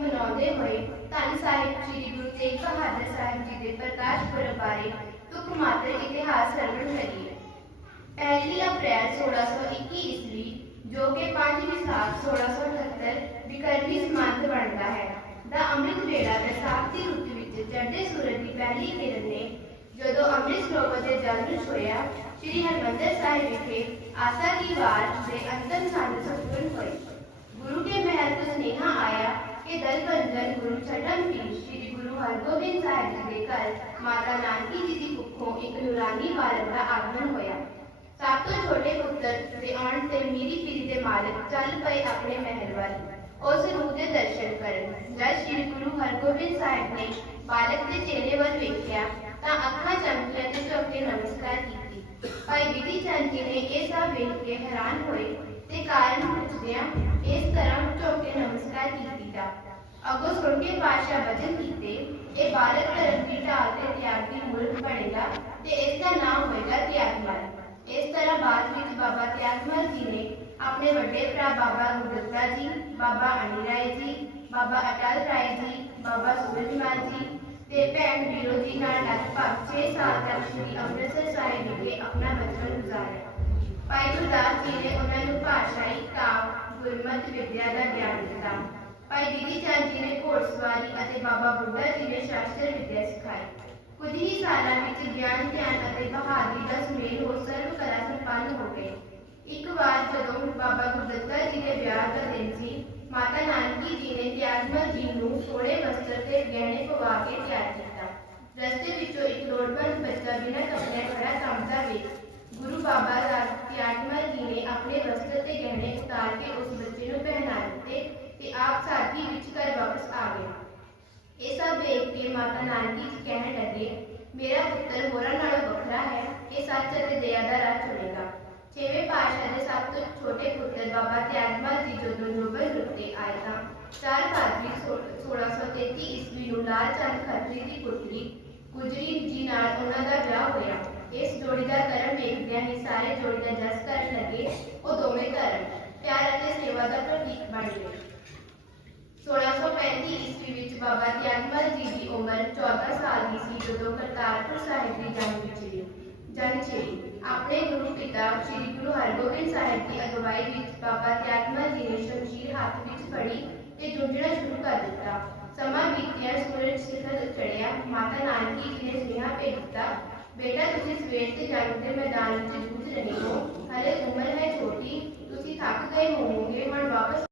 ਮਨਾਉਂਦੇ ਹੋਏ ਧੰਨ ਸਾਹਿਬ ਸ੍ਰੀ ਗੁਰੂ ਤੇਗ ਬਹਾਦਰ ਸਾਹਿਬ ਜੀ ਦੇ ਪ੍ਰਕਾਸ਼ ਪੁਰਬ ਬਾਰੇ ਤੁਕ ਮਾਤਰ ਇਤਿਹਾਸ ਸਰਵਣ ਕਰੀਏ ਪਹਿਲੀ ਅਪ੍ਰੈਲ 1621 ਈਸਵੀ ਜੋ ਕਿ 5 ਵਿਸਾਖ 1678 ਵਿਕਰਮੀ ਸੰਮਤ ਬਣਦਾ ਹੈ ਦਾ ਅੰਮ੍ਰਿਤ ਵੇਲਾ ਵਿਸਾਖ ਦੀ ਰੁੱਤ ਵਿੱਚ ਚੜ੍ਹਦੇ ਸੂਰਜ ਦੀ ਪਹਿਲੀ ਕਿਰਨ ਨੇ ਜਦੋਂ ਅੰਮ੍ਰਿਤ ਸਰੋਵਰ ਦੇ ਜਲ ਵਿੱਚ ਹੋਇਆ ਸ੍ਰੀ ਹਰਿਮੰਦਰ ਸਾਹਿਬ ਵਿਖੇ ਆਸਾ ਦੀ ਵਾਰ ਦੇ ਅੰਤਮ ਸੰਤ ਸੰਪੂਰਨ ਹੋਏ ਗੁਰੂ ਕੇ ਮਹਿਲ ਤੋਂ ਸੁਨੇਹਾ ਆਇਆ ਕਿ ਦਲ ਬੰਦਨ ਗੁਰੂ ਛਟਮ ਪੀਰ ਸ੍ਰੀ ਗੁਰੂ ਹਰਗੋਬਿੰਦ ਸਾਹਿਬ ਜੀ ਦੇ ਘਰ ਮਾਤਾ ਨਾਨਕੀ ਜੀ ਦੀ ਕੁੱਖੋਂ ਇੱਕ ਨੂਰਾਨੀ ਬਾਲਕ ਦਾ ਆਗਮਨ ਹੋਇਆ ਸਭ ਤੋਂ ਛੋਟੇ ਪੁੱਤਰ ਦੇ ਆਉਣ ਤੇ ਮੀਰੀ ਪੀਰੀ ਦੇ ਮਾਲਕ ਚੱਲ ਪਏ ਆਪਣੇ ਮਹਿਲ ਵੱਲ ਉਸ ਰੂਹ ਦੇ ਦਰਸ਼ਨ ਕਰਨ ਜਦ ਸ੍ਰੀ ਗੁਰੂ ਹਰਗੋਬਿੰਦ ਸਾਹਿਬ ਨੇ ਬਾਲਕ ਦੇ ਚਿਹਰੇ ਵੱਲ ਵੇਖਿਆ ਤਾਂ ਅੱਖਾਂ ਚਮਕੀਆਂ ਤੇ ਝੁਕ ਕੇ ਨਮਸਕਾਰ ਕੀਤੀ ਭਾਈ ਵਿਧੀ ਚੰਦ ਜੀ ਨੇ ਅੱਗੋਂ ਸੁਣ ਕੇ ਪਾਸ਼ਾ ਵਚਨ ਕੀਤੇ ਇਹ ਬਾਲਕ ਧਰਮ ਦੀ ਢਾਲ ਤੇ ਤਿਆਗ ਮੂਰਤ ਬਣੇਗਾ ਤੇ ਇਸ ਦਾ ਨਾਮ ਹੋਏਗਾ ਤਿਆਗਮਲ ਇਸ ਤਰ੍ਹਾਂ ਬਾਅਦ ਵਿੱਚ ਬਾਬਾ ਤਿਆਗਮਲ ਜੀ ਨੇ ਆਪਣੇ ਵੱਡੇ ਭਰਾ ਬਾਬਾ ਗੁਰਦੱਤਾ ਜੀ ਬਾਬਾ ਅਨੀ ਰਾਏ ਜੀ ਬਾਬਾ ਅਟਲ ਰਾਏ ਜੀ ਬਾਬਾ ਸੂਰਜਮਲ ਜੀ ਤੇ ਭੈਣ ਵੀਰੋ ਜੀ ਨਾਲ ਲਗਭਗ 6 ਸਾਲ ਤੱਕ ਸ੍ਰੀ ਅੰਮ੍ਰਿਤਸਰ ਸਾਹਿਬ ਵਿਖੇ ਆਪਣਾ ਬਚਪਨ ਗੁਜ਼ਾਰਿਆ ਭਾਈ ਗੁਰਦਾਸ ਜੀ ਨੇ ਉਹਨਾਂ ਨੂੰ ਭਾਸ਼ਾਈ ਕਾਵ ਗੁਰਮਤਿ ਵਿਦਿਆ ਦਾ ਗਿਆਨ ਦਿੱਤਾ ਭਾਈ ਬਿਧੀ ਚੰਦ ਜੀ ਨੇ ਘੋੜਸਵਾਰੀ ਅਤੇ ਬਾਬਾ ਬੁੱਢਾ ਜੀ ਨੇ ਸ਼ਾਸਤਰ ਵਿਦਿਆ ਸਿਖਾਈ ਕੁਝ ਹੀ ਸਾਲਾਂ ਵਿੱਚ ਗਿਆਨ ਧਿਆਨ ਅਤੇ ਬਹਾਦਰੀ ਦਾ ਸੁਮੇਲ ਹੋ ਸਰਵ ਕਲਾ ਸੰਪੰਨ ਹੋ ਗਏ ਇੱਕ ਵਾਰ ਜਦੋਂ ਬਾਬਾ ਗੁਰਦੱਤਾ ਜੀ ਦੇ ਵਿਆਹ ਦਾ ਦਿਨ ਸੀ ਮਾਤਾ ਨਾਨਕੀ ਜੀ ਨੇ ਤਿਆਗਮਲ ਜੀ ਨੂੰ ਸੋਹਣੇ ਵਸਤਰ ਤੇ ਗਹਿਣੇ ਪਵਾ ਕੇ ਤਿਆਰ ਕੀਤਾ ਰਸਤੇ ਵਿੱਚੋਂ ਇੱਕ ਲੋੜਵੰਦ ਬੱਚਾ ਬਿਨਾਂ ਕੱਪੜੇ ਖੜਾ ਕੰਬਦਾ ਵੇਖ ਗੁਰੂ ਬਾਬਾ ਰਾਜ ਤਿਆਗਮਲ ਜੀ ਨੇ ਆਪਣੇ ਵਸਤਰ ਤੇ ਗਹਿਣੇ ਉਤਾਰ ਕੇ ਉਸ ਮੇਰਾ ਪੁੱਤਰ ਹੋਰਾਂ ਨਾਲੋਂ ਵੱਖਰਾ ਹੈ ਇਹ ਸੱਚ ਅਤੇ ਦਇਆ ਦਾ ਰਾਹ ਚੁਣੇਗਾ ਛੇਵੇਂ ਪਾਤਸ਼ਾਹ ਦੇ ਸਭ ਤੋਂ ਛੋਟੇ ਪੁੱਤਰ ਬਾਬਾ ਤਿਆਗਮਲ ਜੀ ਜਦੋਂ ਨੋਬਲ ਰੁੱਤੇ ਆਏ ਤਾਂ 4 ਫਰਵਰੀ 1633 ਈਸਵੀ ਨੂੰ ਲਾਲ ਚੰਦ ਖੱਤਰੀ ਦੀ ਪੁੱਤਰੀ ਗੁਜਰੀ ਜੀ ਨਾਲ ਉਹਨਾਂ ਦਾ ਵਿਆਹ ਹੋਇਆ ਇਸ ਜੋੜੀ ਦਾ ਕਰਮ ਵੇਖਦਿਆਂ ਹੀ ਸਾਰੇ ਜੋੜੀ ਦਾ ਜਸ ਕਰਨ ਲੱਗੇ ਉਹ ਦੋਵੇਂ ਧਰਮ ਪਿਆਰ ਅਤੇ ਸੇਵਾ ਦਾ ਪ੍ਰਤੀਕ ਬਣ ਗਏ 1635 ਈਸਵੀ ਵਿੱਚ ਬਾਬਾ ਤਿਆਗਮਲ ਜੀ ਦੀ ਉਮਰ 14 ਸਾਲ ਦੀ ਸੀ ਜਦੋਂ ਕਰਤਾਰਪੁਰ ਸਾਹਿਬ ਦੀ ਜੰਗ ਵਿਚੜੀ ਜੰਗ ਛਿੜੀ ਆਪਣੇ ਗੁਰੂ ਪਿਤਾ ਸ੍ਰੀ ਗੁਰੂ ਹਰਗੋਬਿੰਦ ਸਾਹਿਬ ਦੀ ਅਗਵਾਈ ਵਿੱਚ ਬਾਬਾ ਤਿਆਗਮਲ ਜੀ ਨੇ ਸ਼ਮਸ਼ੀਰ ਹੱਥ ਵਿੱਚ ਫੜੀ ਤੇ ਜੂਝਣਾ ਸ਼ੁਰੂ ਕਰ ਦਿੱਤਾ ਸਮਾਂ ਬੀਤਿਆ ਸੂਰਜ ਸਿਖਰ ਚੜਿਆ ਮਾਤਾ ਨਾਨਕੀ ਜੀ ਨੇ ਸੁਨੇਹਾ ਭੇਜ ਦਿੱਤਾ ਬੇਟਾ ਤੁਸੀਂ ਸਵੇਰ ਤੇ ਜੰਗ ਦੇ ਮੈਦਾਨ ਵਿੱਚ ਜੂਝ ਰਹੇ ਹੋ ਹਲੇ ਉਮਰ ਹੈ ਛੋਟੀ ਤੁਸੀਂ ਥੱਕ ਗਏ ਹੋਵੋਗੇ ਹੁਣ ਵਾਪਸ